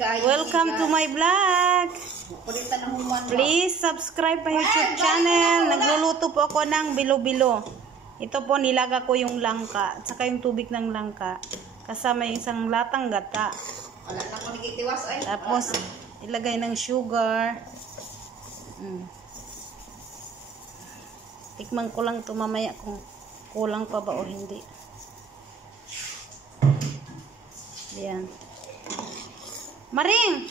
Welcome to my vlog. Please subscribe my YouTube channel. Nagluluto po ako ng bilo-bilo. Ito po nilaga ko yung langka at saka yung tubig ng langka. Kasama yung isang latang gata. Tapos ilagay ng sugar. Tikman ko lang ito mamaya kung kulang pa ba o hindi. Yan. Maring!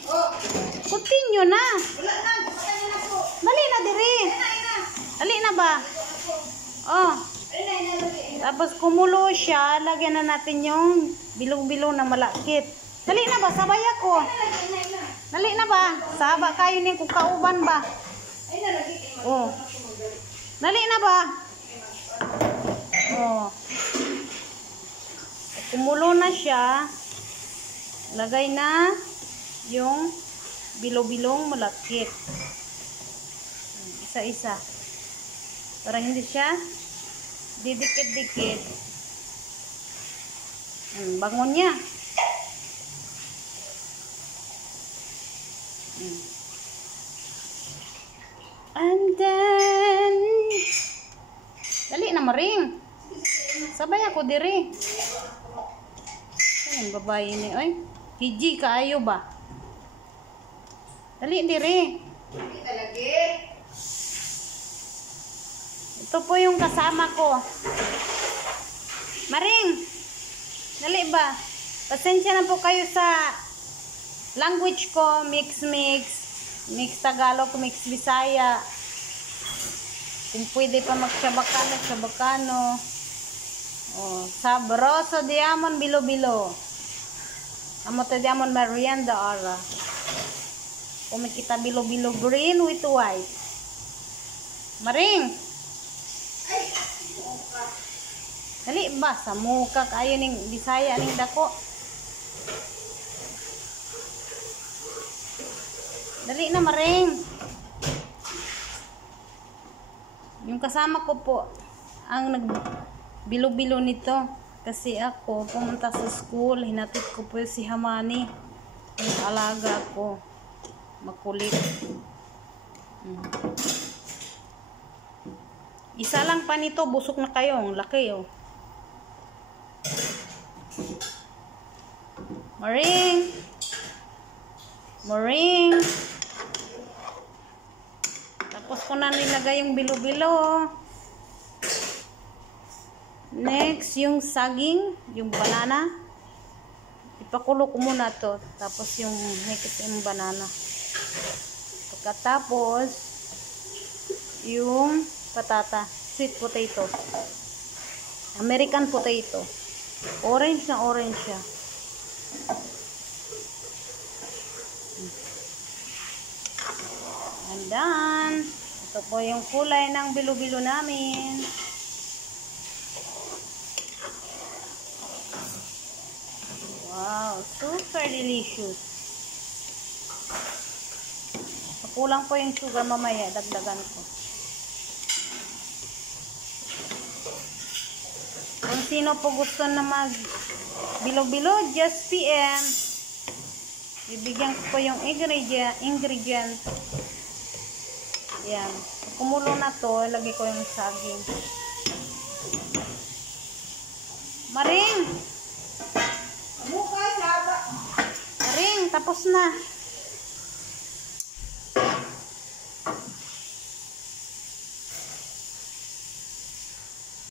Continue na! Dali na diri! Dali na ba? Oh. Tapos kumulo siya, lagyan na natin yung bilog-bilog na malakit. Dali na ba? Sabay ako. Dali na ba? Saba kayo ni kung kauban ba? Oh. Dali na ba? Oh. Kumulo na siya. Lagay na yung bilo-bilong malakit. Isa-isa. Para hindi siya didikit-dikit. Bangon niya. And then dali na maring. Sabay ako diri. Ang babae ni oy. Hiji kaayo ba? Dali diri. Ito po yung kasama ko. Maring. Dali ba? Pasensya na po kayo sa language ko, mix Tagalog, mix Bisaya. Kung pwede pa magsabakano. Oh, sabroso diamond bilo-bilo. Amo to diamond merienda ara. Kung kita bilo-bilo green with white. Maring. Dali ba sa muka kayo ning Bisaya ning dako. Dali na maring. Yung kasama ko po ang bilo-bilo nito. Kasi ako, pumunta sa school, hinatid ko po si Hamani. Yung alaga ko. Makulit. Isa lang pa nito, busok na kayo. Ang laki, oh. Maring! Maring! Tapos ko na nilagay yung bilo-bilo. Next, yung saging, yung banana. Ipakulo ko muna to. Tapos yung next yung banana. Pagkatapos, yung patata. Sweet potato. American potato. Orange na orange siya. And then, ito po yung kulay ng bilo-bilo namin. Wow, super delicious. Kulang po yung sugar mamaya, dagdagan ko. Kung sino po gusto na mag bilo-bilo, just PM. Bibigyan ko po yung ingredient. Yan. Kumulo na to, ilagay ko yung saging. Maring! Maring, tapos na.